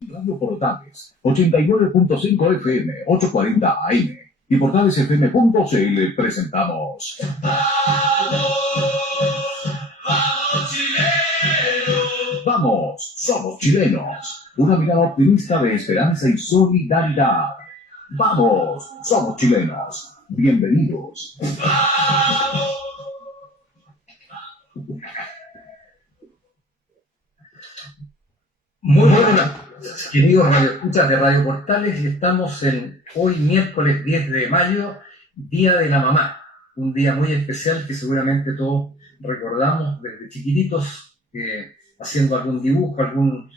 Radio Portales, 89.5 FM, 840 AM y portalesfm.cl presentamos. ¡Vamos, chilenos! ¡Vamos, somos chilenos! Una mirada optimista de esperanza y solidaridad. ¡Vamos, somos chilenos! Bienvenidos. ¡Vamos! Muy buenas, queridos radioescuchas de Radio Portales, y estamos en hoy miércoles 10 de mayo, Día de la Mamá, un día muy especial que seguramente todos recordamos desde chiquititos, haciendo algún dibujo, algún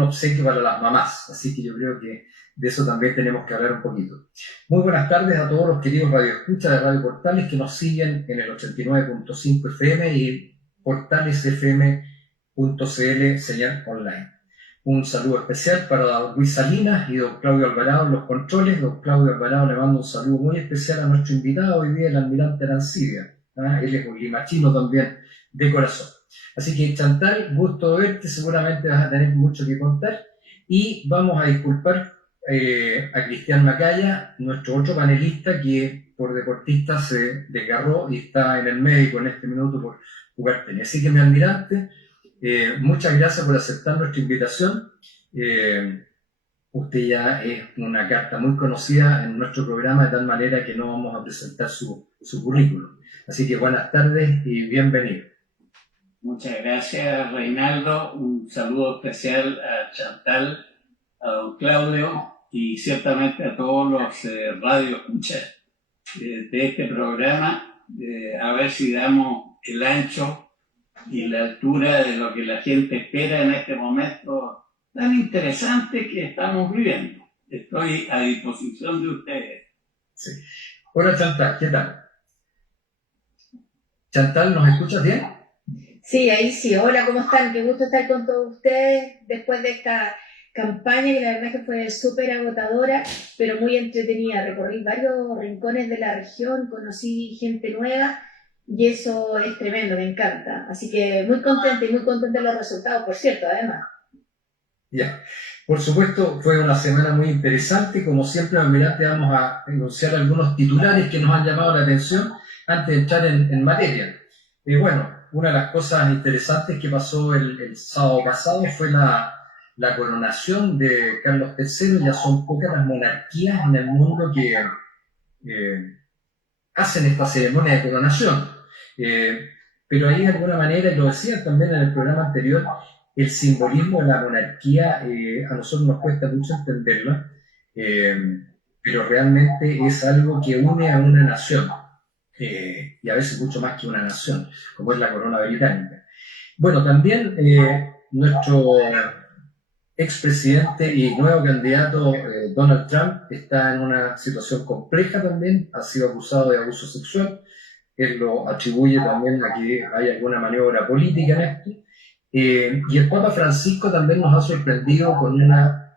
obsequio para las mamás, así que yo creo que de eso también tenemos que hablar un poquito. Muy buenas tardes a todos los queridos radioescuchas de Radio Portales que nos siguen en el 89.5 FM y portalesfm.cl, señal online. Un saludo especial para don Luis Salinas y don Claudio Alvarado en los controles. Don Claudio Alvarado le mando un saludo muy especial a nuestro invitado hoy día, el almirante Arancibia. Él es un limachino también de corazón. Así que Chantal, gusto de verte, seguramente vas a tener mucho que contar. Y vamos a disculpar a Cristian Macaya, nuestro otro panelista que por deportista se desgarró y está en el médico en este minuto por jugar tenis. Así que mi almirante, muchas gracias por aceptar nuestra invitación. Usted ya es una carta muy conocida en nuestro programa, de tal manera que no vamos a presentar su currículum. Así que buenas tardes y bienvenido. Muchas gracias, Reinaldo. Un saludo especial a Chantal, a don Claudio y ciertamente a todos los radioescuchas de este programa. A ver si damos el ancho y la altura de lo que la gente espera en este momento tan interesante que estamos viviendo. Estoy a disposición de ustedes. Sí. Hola Chantal, ¿qué tal? Chantal, ¿nos escuchas bien? Sí, ahí sí. Hola, ¿cómo están? Qué gusto estar con todos ustedes después de esta campaña que la verdad que fue súper agotadora, pero muy entretenida. Recorrí varios rincones de la región, conocí gente nueva y eso es tremendo, me encanta. Así que muy contenta y muy contenta de los resultados, por cierto, además. Ya, por supuesto, fue una semana muy interesante. Como siempre, almirante, vamos a enunciar algunos titulares que nos han llamado la atención antes de entrar en materia. Bueno, una de las cosas interesantes que pasó el sábado pasado fue la coronación de Carlos III. Ya son pocas las monarquías en el mundo que hacen esta ceremonia de coronación. Pero ahí de alguna manera, y lo decía también en el programa anterior, el simbolismo de la monarquía a nosotros nos cuesta mucho entenderlo, pero realmente es algo que une a una nación, y a veces mucho más que una nación, como es la corona británica. Bueno, también nuestro expresidente y nuevo candidato Donald Trump está en una situación compleja también, ha sido acusado de abuso sexual. Él lo atribuye también a que hay alguna maniobra política en esto. Y el Papa Francisco también nos ha sorprendido con una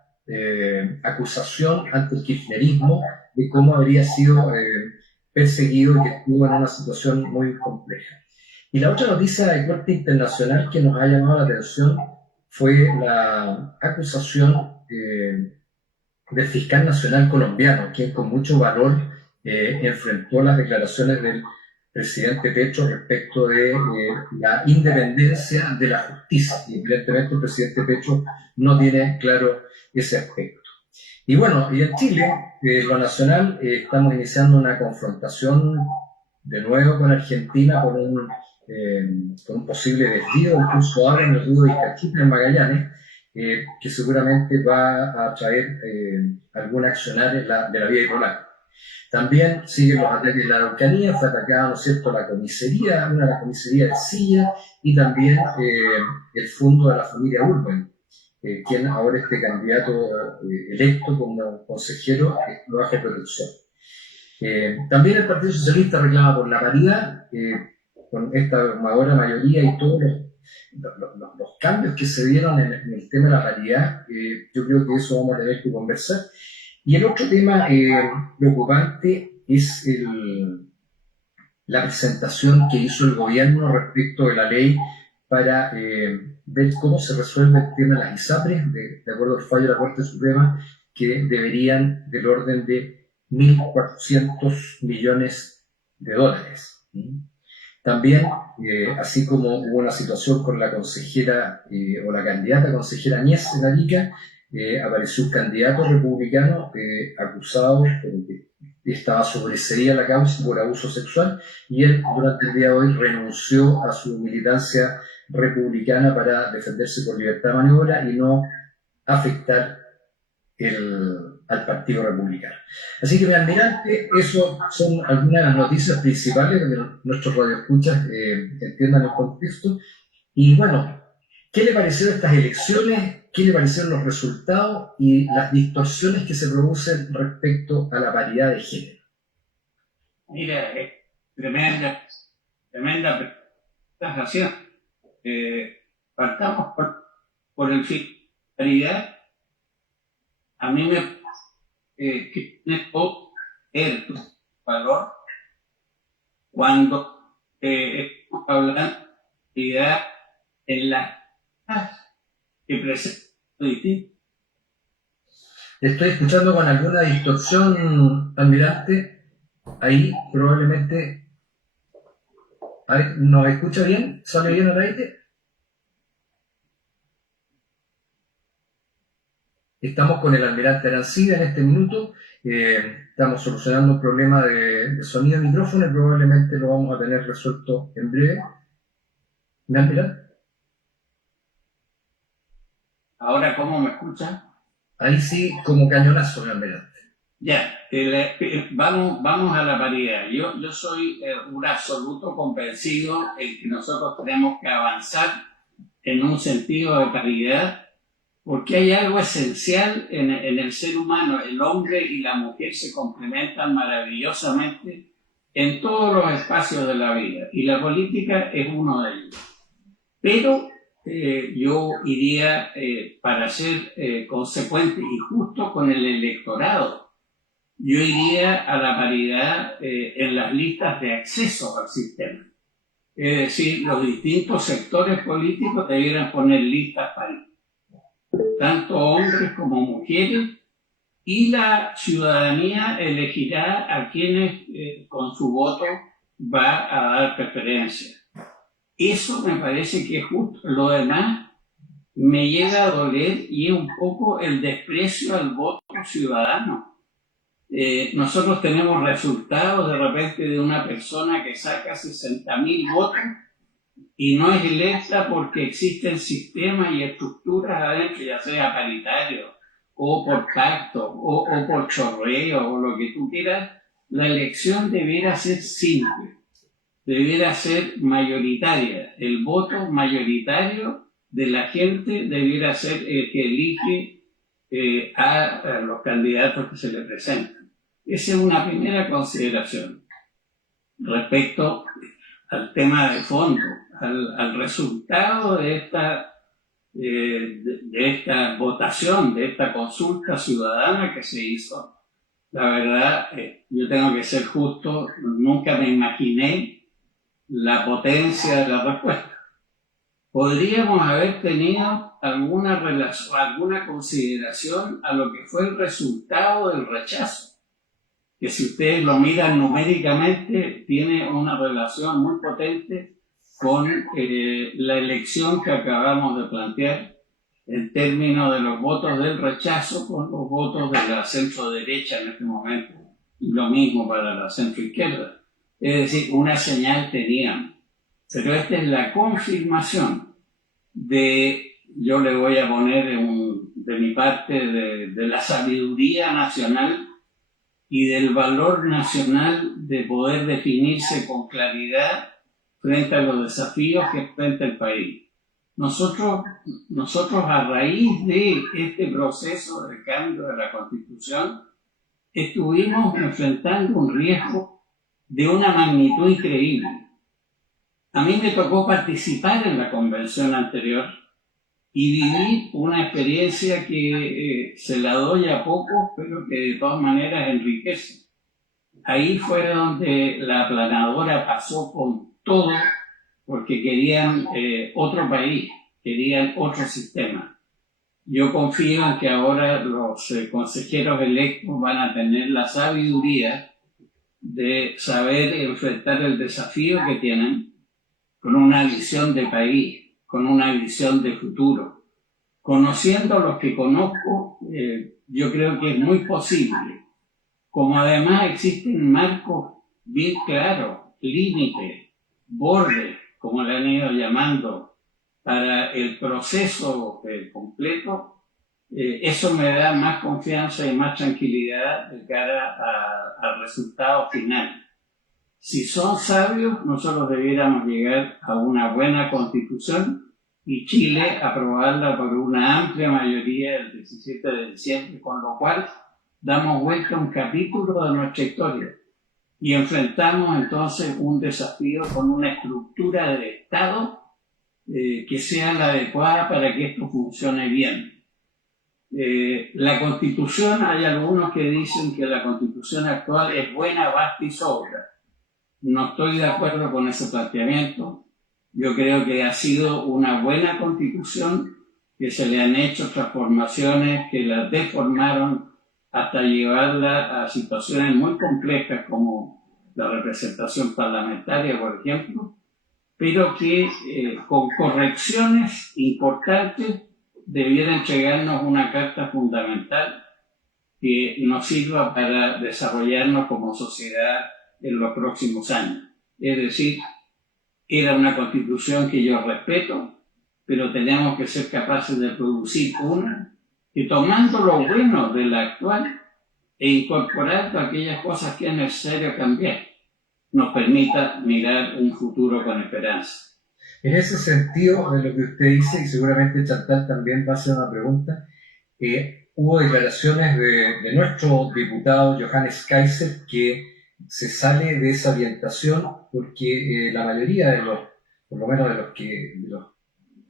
acusación ante el kirchnerismo de cómo habría sido perseguido y que estuvo en una situación muy compleja. Y la otra noticia de corte internacional que nos ha llamado la atención fue la acusación del fiscal nacional colombiano, quien con mucho valor enfrentó las declaraciones del presidente Petro respecto de la independencia de la justicia. Y evidentemente el presidente Petro no tiene claro ese aspecto. Y bueno, y en Chile, lo nacional, estamos iniciando una confrontación de nuevo con Argentina por un posible desvío, incluso ahora en el río de Icachita, en Magallanes, que seguramente va a traer algún accionario de la vía bipolar. También siguen los ataques de la Araucanía, fue atacada, ¿no es cierto?, la comisaría, una de las comisarías de Silla, y también el fondo de la familia Urban, quien ahora este candidato electo como consejero lo baja protección. También el Partido Socialista reclama por la paridad, con esta abrumadora mayoría y todos los cambios que se dieron en el tema de la paridad. Yo creo que eso vamos a tener que conversar. Y el otro tema preocupante es la presentación que hizo el gobierno respecto de la ley para ver cómo se resuelve el tema de las ISAPRES, de acuerdo al fallo de la Corte Suprema, que deberían del orden de 1.400 millones de dólares. También, así como hubo una situación con la consejera o la candidata consejera Añez en Arica, apareció un candidato republicano acusado de que estaba sobreseída la causa por abuso sexual, y él durante el día de hoy renunció a su militancia republicana para defenderse por libertad de maniobra y no afectar al Partido Republicano. Así que, mi almirante, eso son algunas noticias principales para que nuestros radioescuchas entiendan el contexto. Y bueno, ¿qué le parecieron estas elecciones? ¿Qué le parecieron los resultados y las distorsiones que se producen respecto a la paridad de género? Mira, tremenda presentación. Partamos por el fin. Paridad, a mí me que tiene todo el valor cuando estamos hablando de paridad en las que presentan distintos. Estoy escuchando con alguna distorsión, almirante. Ahí probablemente... A ver, ¿nos escucha bien? ¿Sale bien al aire? Estamos con el almirante Arancibia en este minuto. Estamos solucionando un problema de sonido de micrófono y probablemente lo vamos a tener resuelto en breve. ¿Me almirante? Ahora, ¿cómo me escuchan? Ahí sí, como cañonazo, mi almirante. Ya, vamos a la paridad. Yo soy un absoluto convencido en que nosotros tenemos que avanzar en un sentido de paridad, porque hay algo esencial en el ser humano. El hombre y la mujer se complementan maravillosamente en todos los espacios de la vida, y la política es uno de ellos. Pero yo iría, para ser consecuente y justo con el electorado, yo iría a la paridad en las listas de acceso al sistema. Es decir, los distintos sectores políticos debieran poner listas paritarias, tanto hombres como mujeres, y la ciudadanía elegirá a quienes con su voto va a dar preferencia. Eso me parece que es justo. Lo demás me llega a doler y es un poco el desprecio al voto ciudadano. Nosotros tenemos resultados de repente de una persona que saca 60.000 votos y no es electa porque existen sistemas y estructuras adentro, ya sea paritario o por pacto o por chorreo o lo que tú quieras. La elección debiera ser simple, debiera ser mayoritaria. El voto mayoritario de la gente debiera ser el que elige a los candidatos que se le presentan. Esa es una primera consideración. Respecto al tema de fondo, al resultado de esta votación, de esta consulta ciudadana que se hizo, la verdad, yo tengo que ser justo, nunca me imaginé la potencia de la respuesta. Podríamos haber tenido alguna relación, alguna consideración a lo que fue el resultado del rechazo, que si ustedes lo miran numéricamente tiene una relación muy potente con la elección que acabamos de plantear en términos de los votos del rechazo con los votos de la centro-derecha en este momento, y lo mismo para la centro-izquierda. Es decir, una señal tenían. Pero esta es la confirmación yo le voy a poner de mi parte, de la sabiduría nacional y del valor nacional de poder definirse con claridad frente a los desafíos que enfrenta el país. Nosotros a raíz de este proceso de cambio de la Constitución, estuvimos enfrentando un riesgo de una magnitud increíble. A mí me tocó participar en la convención anterior y viví una experiencia que se la doy a pocos, pero que de todas maneras enriquece. Ahí fue donde la aplanadora pasó con todo, porque querían otro país, querían otro sistema. Yo confío en que ahora los consejeros electos van a tener la sabiduría de saber enfrentar el desafío que tienen con una visión de país, con una visión de futuro. Conociendo los que conozco, yo creo que es muy posible. Como además existen marcos bien claros, límites, bordes, como le han ido llamando, para el proceso completo, eso me da más confianza y más tranquilidad de cara al resultado final. Si son sabios, nosotros debiéramos llegar a una buena constitución y Chile aprobarla por una amplia mayoría el 17 de diciembre, con lo cual damos vuelta a un capítulo de nuestra historia y enfrentamos entonces un desafío con una estructura de Estado que sea la adecuada para que esto funcione bien. La Constitución, hay algunos que dicen que la Constitución actual es buena, basta y sobra. No estoy de acuerdo con ese planteamiento. Yo creo que ha sido una buena Constitución, que se le han hecho transformaciones que la deformaron hasta llevarla a situaciones muy complejas como la representación parlamentaria, por ejemplo, pero que con correcciones importantes debiera entregarnos una carta fundamental que nos sirva para desarrollarnos como sociedad en los próximos años. Es decir, era una constitución que yo respeto, pero tenemos que ser capaces de producir una que, tomando lo bueno de la actual e incorporando aquellas cosas que es necesario cambiar, nos permita mirar un futuro con esperanza. En ese sentido, de lo que usted dice, y seguramente Chantal también va a hacer una pregunta, hubo declaraciones de nuestro diputado Johannes Kaiser que se sale de esa orientación porque la mayoría de los, por lo menos de los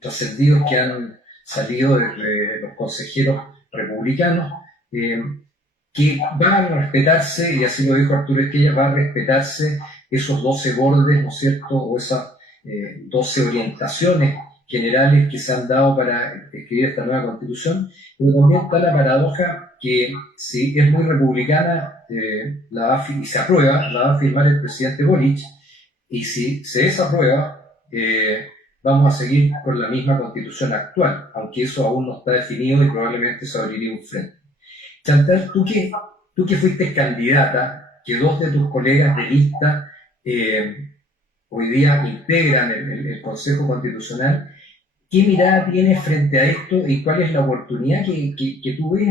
trascendidos que han salido desde los consejeros republicanos, que van a respetarse, y así lo dijo Arturo Esquella, va a respetarse esos 12 bordes, ¿no es cierto?, o esas 12 orientaciones generales que se han dado para escribir esta nueva constitución. Pero también está la paradoja que si es muy republicana y se aprueba, la va a firmar el presidente Boric, y si se desaprueba, vamos a seguir con la misma constitución actual, aunque eso aún no está definido y probablemente se abriría un frente. Chantal, tú que fuiste candidata, que dos de tus colegas de lista hoy día integran el Consejo Constitucional, ¿qué mirada tienes frente a esto y cuál es la oportunidad que tú ves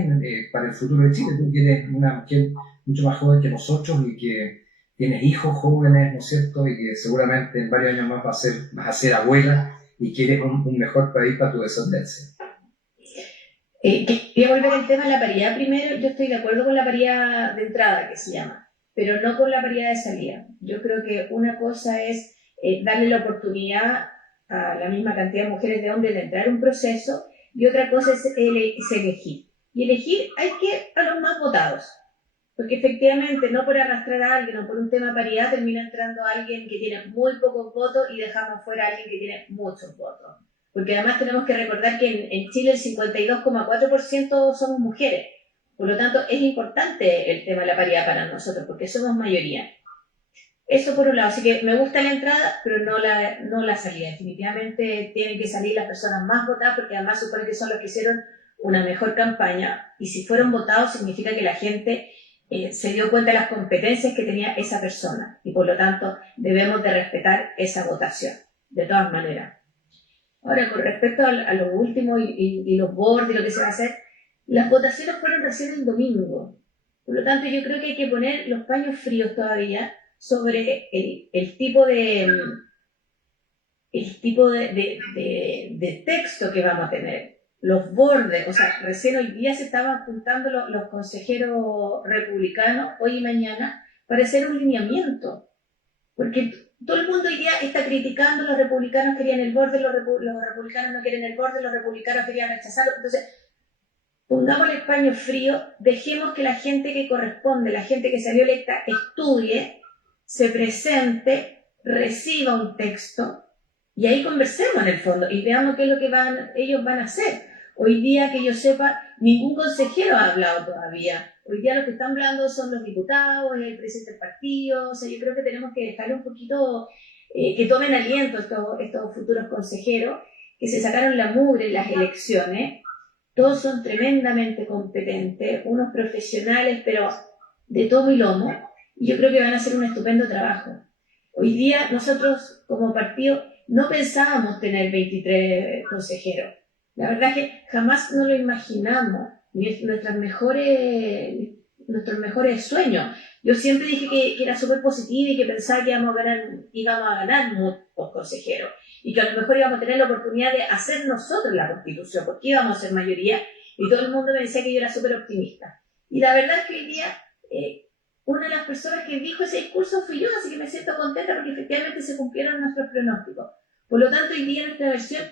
para el futuro de Chile? Tú que eres una mujer mucho más joven que nosotros y que tienes hijos jóvenes, ¿no es cierto? Y que seguramente en varios años más vas a ser abuela y quieres un mejor país para tu descendencia. Quería volver al tema de la paridad primero. Yo estoy de acuerdo con la paridad de entrada, que se llama, pero no con la paridad de salida. Yo creo que una cosa es darle la oportunidad a la misma cantidad de mujeres de hombres de entrar en un proceso, y otra cosa es elegir. Y elegir hay que a los más votados, porque efectivamente no por arrastrar a alguien o por un tema de paridad termina entrando alguien que tiene muy pocos votos y dejamos fuera a alguien que tiene muchos votos. Porque además tenemos que recordar que en Chile el 52,4% somos mujeres. Por lo tanto, es importante el tema de la paridad para nosotros, porque somos mayoría. Eso por un lado. Así que me gusta la entrada, pero no la salida. Definitivamente tienen que salir las personas más votadas, porque además supone que son los que hicieron una mejor campaña. Y si fueron votados, significa que la gente se dio cuenta de las competencias que tenía esa persona. Y por lo tanto, debemos de respetar esa votación, de todas maneras. Ahora, con respecto a lo último y los bordes y lo que se va a hacer, las votaciones fueron recién el domingo. Por lo tanto, yo creo que hay que poner los paños fríos todavía sobre el tipo de texto que vamos a tener, los bordes. O sea, recién hoy día se estaban juntando los consejeros republicanos, hoy y mañana, para hacer un lineamiento. Porque todo el mundo hoy día está criticando, los republicanos querían el borde, los republicanos no quieren el borde, los republicanos querían rechazarlo. Entonces, pongamos el paño frío, dejemos que la gente que corresponde, la gente que salió electa, estudie, se presente, reciba un texto Y ahí conversemos en el fondo y veamos qué es lo que ellos van a hacer. Hoy día, que yo sepa, ningún consejero ha hablado todavía. Hoy día los que están hablando son los diputados, el presidente del partido. O sea, yo creo que tenemos que dejarle un poquito, que tomen aliento estos futuros consejeros, que se sacaron la mugre en las elecciones. Todos son tremendamente competentes, unos profesionales, pero de tomo y lomo. Y yo creo que van a hacer un estupendo trabajo. Hoy día nosotros como partido no pensábamos tener 23 consejeros. La verdad es que jamás nos lo imaginamos. Nuestros mejores sueños. Yo siempre dije que era súper positiva y que pensaba que íbamos a ganar muchos consejeros y que a lo mejor íbamos a tener la oportunidad de hacer nosotros la Constitución, porque íbamos a ser mayoría, y todo el mundo me decía que yo era súper optimista. Y la verdad es que hoy día una de las personas que dijo ese discurso fui yo, así que me siento contenta porque efectivamente se cumplieron nuestros pronósticos. Por lo tanto, hoy día nuestra versión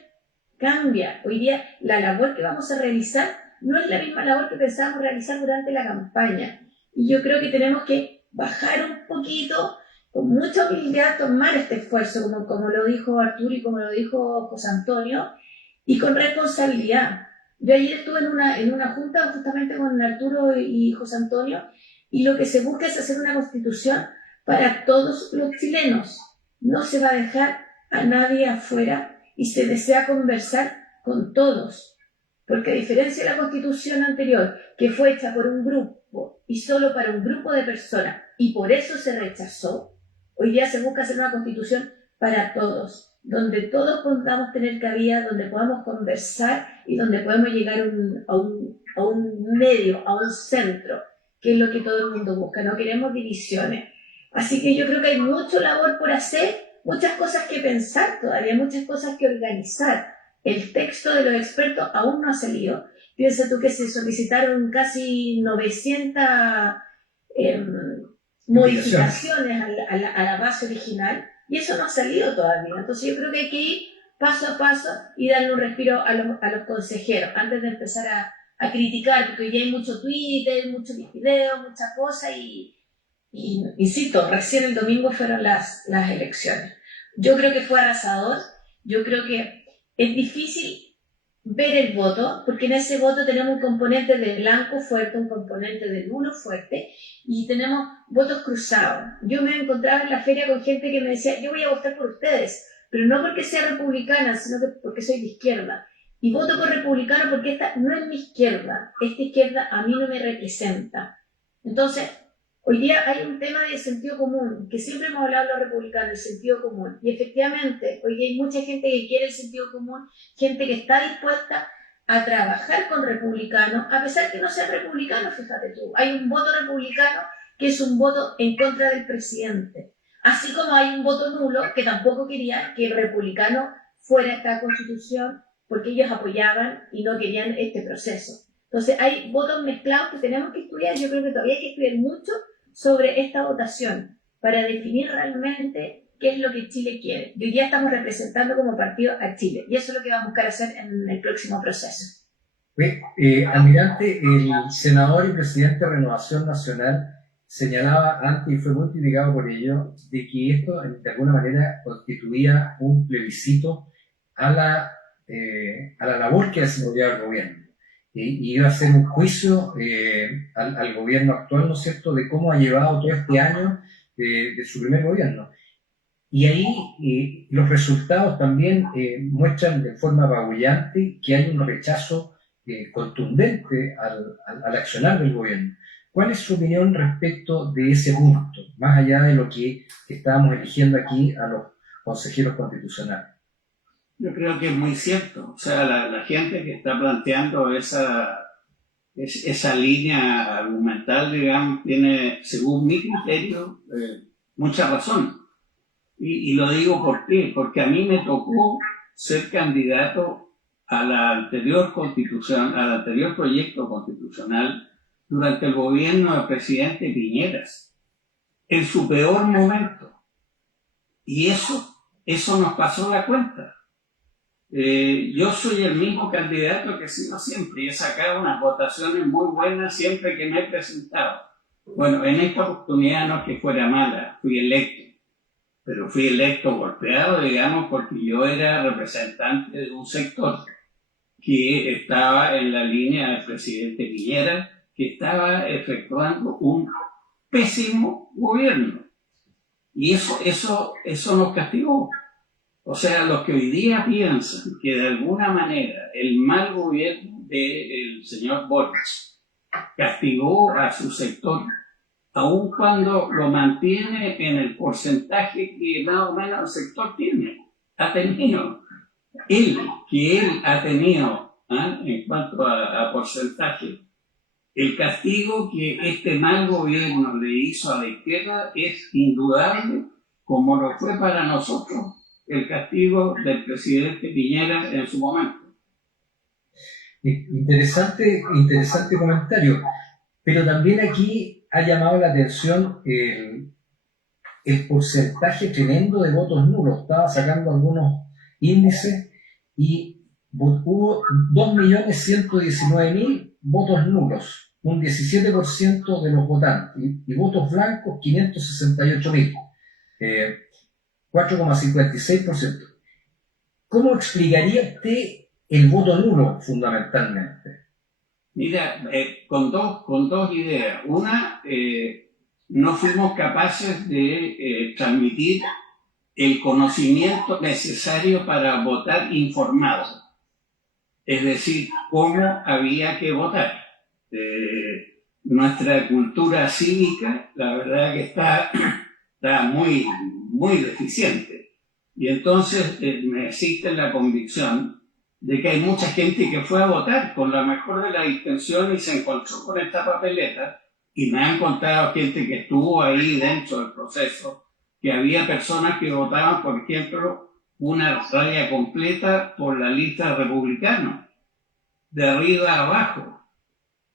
cambia. Hoy día la labor que vamos a realizar no es la misma labor que pensábamos realizar durante la campaña. Y yo creo que tenemos que bajar un poquito, con mucha humildad, tomar este esfuerzo, como lo dijo Arturo y como lo dijo José Antonio, y con responsabilidad. Yo ayer estuve en una junta justamente con Arturo y José Antonio, y lo que se busca es hacer una constitución para todos los chilenos. No se va a dejar a nadie afuera y se desea conversar con todos. Porque a diferencia de la constitución anterior, que fue hecha por un grupo y solo para un grupo de personas, y por eso se rechazó, hoy día se busca hacer una constitución para todos, donde todos podamos tener cabida, donde podamos conversar y donde podemos llegar a un medio, a un centro, que es lo que todo el mundo busca. No queremos divisiones. Así que yo creo que hay mucha labor por hacer, muchas cosas que pensar todavía, muchas cosas que organizar. El texto de los expertos aún no ha salido. Piensa tú que se solicitaron casi 900 modificaciones a la base original y eso no ha salido todavía. Entonces yo creo que hay que ir paso a paso y darle un respiro a los consejeros antes de empezar a criticar, porque hoy ya hay mucho Twitter, muchos videos, muchas cosas y insisto, recién el domingo fueron las elecciones. Yo creo que fue arrasador, yo creo que es difícil ver el voto, porque en ese voto tenemos un componente de blanco fuerte, un componente de nulo fuerte, y tenemos votos cruzados. Yo me encontraba en la feria con gente que me decía, yo voy a votar por ustedes, pero no porque sea republicana, sino que porque soy de izquierda. Y voto por republicano porque esta no es mi izquierda, esta izquierda a mí no me representa. Entonces, hoy día hay un tema de sentido común, que siempre hemos hablado los republicanos, el sentido común. Y efectivamente, hoy día hay mucha gente que quiere el sentido común, gente que está dispuesta a trabajar con republicanos, a pesar que no sean republicanos, fíjate tú. Hay un voto republicano que es un voto en contra del presidente. Así como hay un voto nulo que tampoco quería que el republicano fuera esta constitución porque ellos apoyaban y no querían este proceso. Entonces hay votos mezclados que tenemos que estudiar. Yo creo que todavía hay que estudiar mucho sobre esta votación para definir realmente qué es lo que Chile quiere. Y hoy día estamos representando como partido a Chile y eso es lo que vamos a buscar hacer en el próximo proceso. Almirante, el senador y presidente de Renovación Nacional señalaba antes y fue muy criticado por ello de que esto de alguna manera constituía un plebiscito a la labor que desarrollaba el gobierno. Y iba a hacer un juicio al gobierno actual, ¿no es cierto?, de cómo ha llevado todo este año de su primer gobierno. Y ahí los resultados también muestran de forma apabullante que hay un rechazo contundente al accionar del gobierno. ¿Cuál es su opinión respecto de ese punto, más allá de lo que estábamos eligiendo aquí a los consejeros constitucionales? Yo creo que es muy cierto. O sea, la gente que está planteando esa línea argumental, digamos, tiene, según mi criterio, mucha razón. Y lo digo ¿por qué? Porque a mí me tocó ser candidato a la anterior constitución, al anterior proyecto constitucional durante el gobierno del presidente Piñeras, en su peor momento. Y eso nos pasó la cuenta. Yo soy el mismo candidato que he sido siempre y he sacado unas votaciones muy buenas siempre que me he presentado. Bueno, en esta oportunidad no es que fuera mala, fui electo. pero fui electo golpeado, digamos, porque yo era representante de un sector que estaba en la línea del presidente Piñera, que estaba efectuando un pésimo gobierno. Y eso nos castigó. O sea, los que hoy día piensan que de alguna manera el mal gobierno del señor Boric castigó a su sector, aun cuando lo mantiene en el porcentaje que más o menos el sector ha tenido. Que él ha tenido, en cuanto a porcentaje, el castigo que este mal gobierno le hizo a la izquierda es indudable, como lo fue para nosotros el castigo del presidente Piñera en su momento. Interesante comentario, pero también aquí ha llamado la atención el porcentaje tremendo de votos nulos. Estaba sacando algunos índices y hubo 2.119.000 votos nulos, un 17% de los votantes, y votos blancos 568.000, 4,56%. ¿Cómo explicaría usted el voto nulo fundamentalmente? Mira, con dos ideas. Una, no fuimos capaces de transmitir el conocimiento necesario para votar informado, es decir, cómo había que votar. Nuestra cultura cívica, la verdad que está muy, muy deficiente. Y entonces me existe la convicción de que hay mucha gente que fue a votar con la mejor de las intenciones y se encontró con esta papeleta, y me han contado gente que estuvo ahí dentro del proceso, que había personas que votaban, por ejemplo, una raya completa por la lista republicana, de arriba a abajo,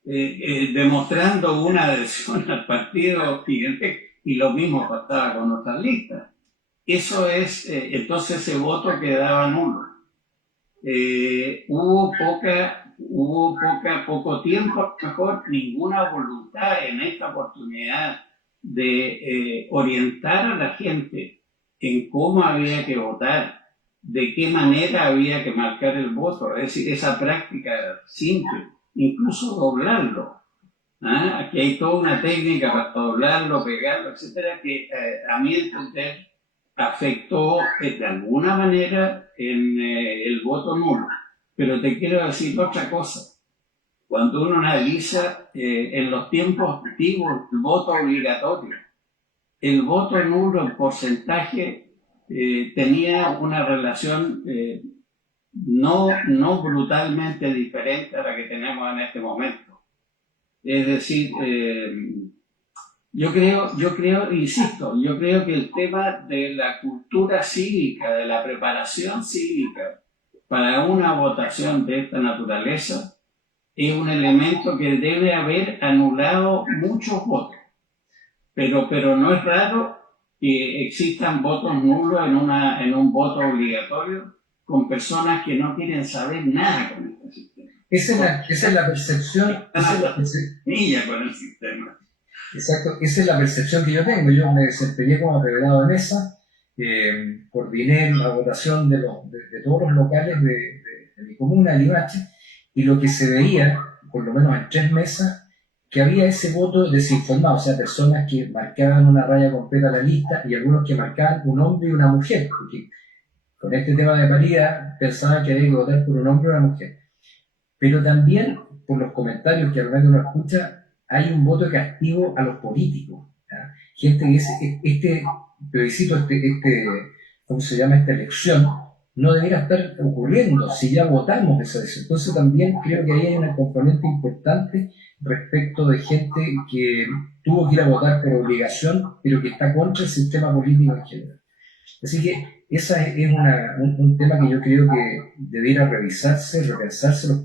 demostrando una adhesión al partido siguiente, y lo mismo pasaba con otras listas. Eso es, entonces ese voto quedaba nulo. Hubo poco tiempo, mejor ninguna voluntad en esta oportunidad de orientar a la gente en cómo había que votar, de qué manera había que marcar el voto, es decir, esa práctica simple, incluso doblarlo. Aquí hay toda una técnica para doblarlo, pegarlo, etcétera, que a mi entender afectó de alguna manera en el voto nulo. Pero te quiero decir otra cosa. Cuando uno analiza en los tiempos antiguos el voto obligatorio, el voto nulo en porcentaje tenía una relación no brutalmente diferente a la que tenemos en este momento. Es decir, yo creo, insisto, yo creo que el tema de la cultura cívica, de la preparación cívica para una votación de esta naturaleza, es un elemento que debe haber anulado muchos votos. Pero no es raro que existan votos nulos en un voto obligatorio con personas que no quieren saber nada con este sistema. Esa es la percepción. Con el sistema. Exacto, esa es la percepción que yo tengo. Yo me desempeñé como apelado de mesa, coordiné la votación de todos los locales de mi comuna, Limache, y lo que se veía, por lo menos en 3 mesas, que había ese voto desinformado, o sea, personas que marcaban una raya completa a la lista y algunos que marcaban un hombre y una mujer, porque con este tema de paridad pensaban que había que votar por un hombre y una mujer. Pero también, por los comentarios que realmente uno escucha, hay un voto de castigo a los políticos. ¿Ya? Gente que dice, este plebiscito, ¿cómo se llama? Esta elección, no debería estar ocurriendo si ya votamos esa elección. Entonces también creo que ahí hay una componente importante respecto de gente que tuvo que ir a votar por obligación, pero que está contra el sistema político en general. Así que ese es un tema que yo creo que debiera revisarse, repensarse, los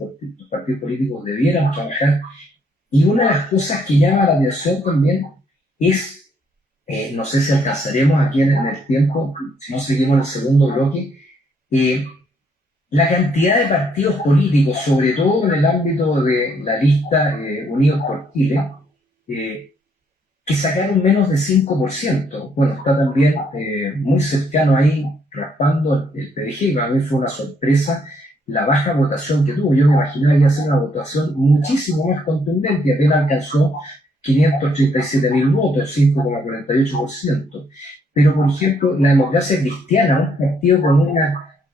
partidos políticos debieran trabajar. Y una de las cosas que llama la atención también es, no sé si alcanzaremos aquí en el tiempo, si no seguimos en el segundo bloque, la cantidad de partidos políticos, sobre todo en el ámbito de la lista Unidos por Chile, que sacaron menos de 5%. Bueno, está también muy cercano ahí, raspando el PDG. Para mí fue una sorpresa la baja votación que tuvo. Yo me imaginaba que iba a ser una votación muchísimo más contundente, y apenas alcanzó 537.000 votos, 5,48%. Pero, por ejemplo, la Democracia Cristiana, un partido con una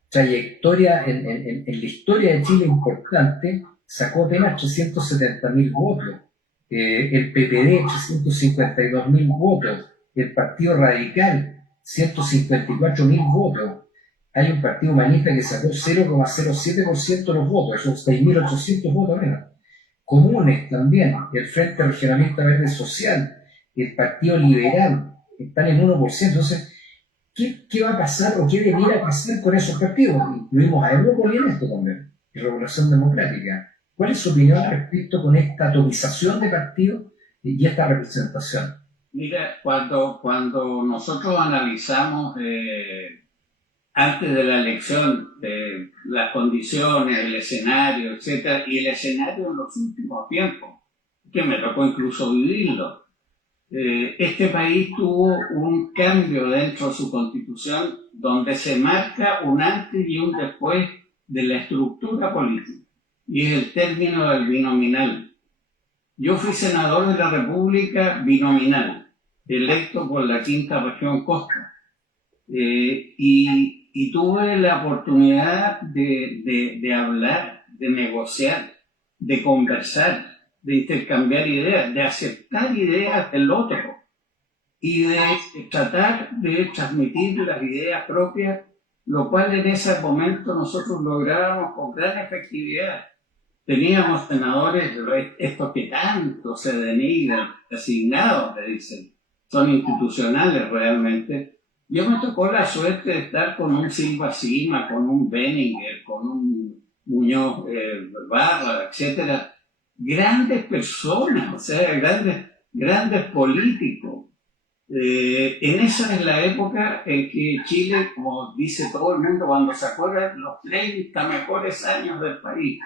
trayectoria en la historia de Chile importante, sacó apenas 370.000 votos. El PPD, 352.000 votos. El Partido Radical, 154.000 votos. Hay un partido humanista que sacó 0,07% de los votos, esos 6.800 votos menos. Comunes también, el Frente Regionalista Verde Social, el Partido Liberal, están en 1%. Entonces, ¿qué va a pasar o qué debiera pasar con esos partidos? Incluimos a Europa en esto también, y Revolución Democrática. ¿Cuál es su opinión respecto con esta atomización de partidos y esta representación? Mira, cuando nosotros analizamos antes de la elección las condiciones, el escenario, etcétera, y el escenario en los últimos tiempos, que me tocó incluso vivirlo, este país tuvo un cambio dentro de su constitución donde se marca un antes y un después de la estructura política, y es el término del binominal. Yo fui senador de la República binominal, electo por la quinta región Costa, y tuve la oportunidad de hablar, de negociar, de conversar, de intercambiar ideas, de aceptar ideas del otro y de tratar de transmitir las ideas propias, lo cual en ese momento nosotros lográbamos con gran efectividad. Teníamos senadores, estos que tanto se denigran, designados, le dicen, son institucionales realmente. Yo me tocó la suerte de estar con un Silva Sima, con un Benninger, con un Muñoz Barra, etcétera. Grandes personas, o sea, grandes políticos. Esa es la época en que Chile, como dice todo el mundo, cuando se acuerdan los 30 mejores años del país.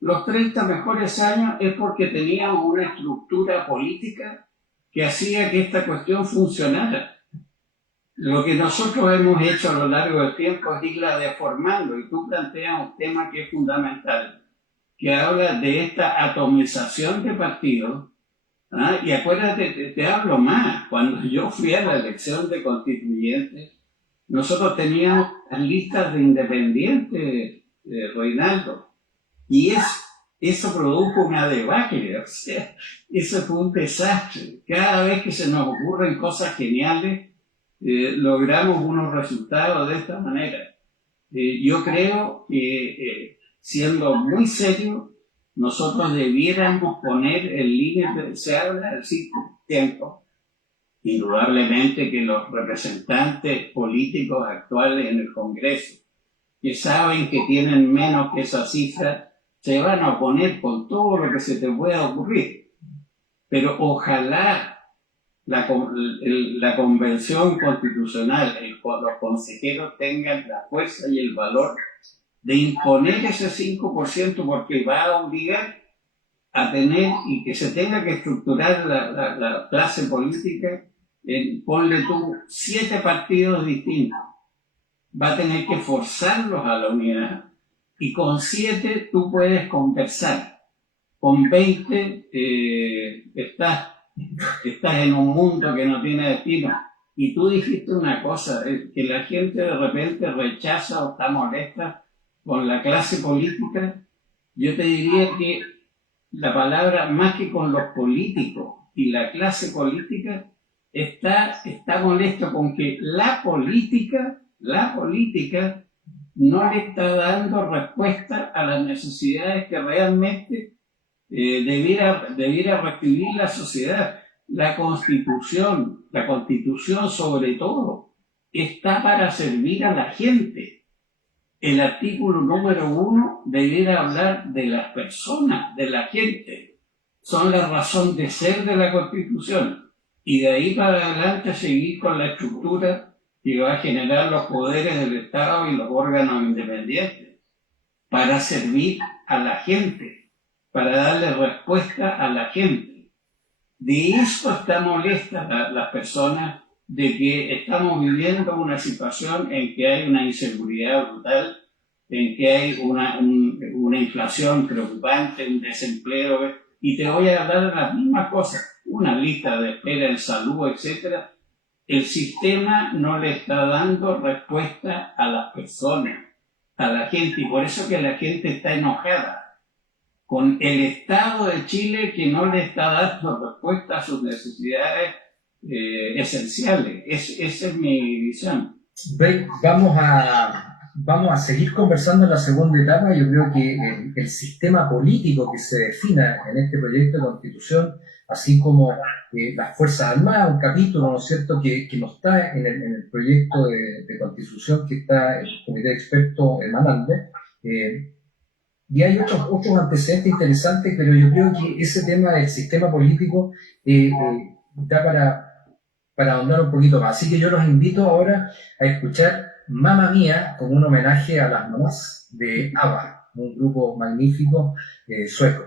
Los 30 mejores años es porque teníamos una estructura política que hacía que esta cuestión funcionara. Lo que nosotros hemos hecho a lo largo del tiempo es irla deformando, y tú planteas un tema que es fundamental, que habla de esta atomización de partidos. Y acuérdate, te hablo más, cuando yo fui a la elección de constituyentes, nosotros teníamos las listas de independientes, Reinaldo, y eso produjo una debacle, o sea, eso fue un desastre. Cada vez que se nos ocurren cosas geniales, logramos unos resultados de esta manera. Yo creo que, siendo muy serio, nosotros debiéramos poner el límite, se habla del 5%. Indudablemente que los representantes políticos actuales en el Congreso, que saben que tienen menos que esa cifra, se van a oponer con todo lo que se te pueda ocurrir. Pero ojalá la convención constitucional, los consejeros tengan la fuerza y el valor de imponer ese 5%, porque va a obligar a tener, y que se tenga que estructurar la clase política, ponle tú 7 partidos distintos. Va a tener que forzarlos a la unidad, y con 7 tú puedes conversar. Con 20 estás en un mundo que no tiene destino. Y tú dijiste una cosa, que la gente de repente rechaza o está molesta con la clase política. Yo te diría que la palabra, más que con los políticos y la clase política, está molesto con que la política no le está dando respuesta a las necesidades que realmente debiera recibir la sociedad. La Constitución sobre todo, está para servir a la gente. El artículo número 1 debiera hablar de las personas, de la gente. Son la razón de ser de la Constitución. Y de ahí para adelante seguir con la estructura que va a generar los poderes del Estado y los órganos independientes, para servir a la gente, para darle respuesta a la gente. De eso está molesta las personas, de que estamos viviendo una situación en que hay una inseguridad brutal, en que hay una inflación preocupante, un desempleo, y te voy a hablar de las mismas cosas, una lista de espera en salud, etcétera. El sistema no le está dando respuesta a las personas, a la gente, y por eso que la gente está enojada con el Estado de Chile, que no le está dando respuesta a sus necesidades esenciales. Esa es mi visión. Ray, vamos a seguir conversando en la segunda etapa. Yo creo que el sistema político que se defina en este proyecto de constitución, así como las Fuerzas Armadas, un capítulo, ¿no es cierto?, que no está en el proyecto de constitución que está el comité de expertos emanando. Y hay otros antecedentes interesantes, pero yo creo que ese tema del sistema político da para ahondar un poquito más. Así que yo los invito ahora a escuchar Mamma Mía como un homenaje a las mamás de ABBA, un grupo magnífico sueco.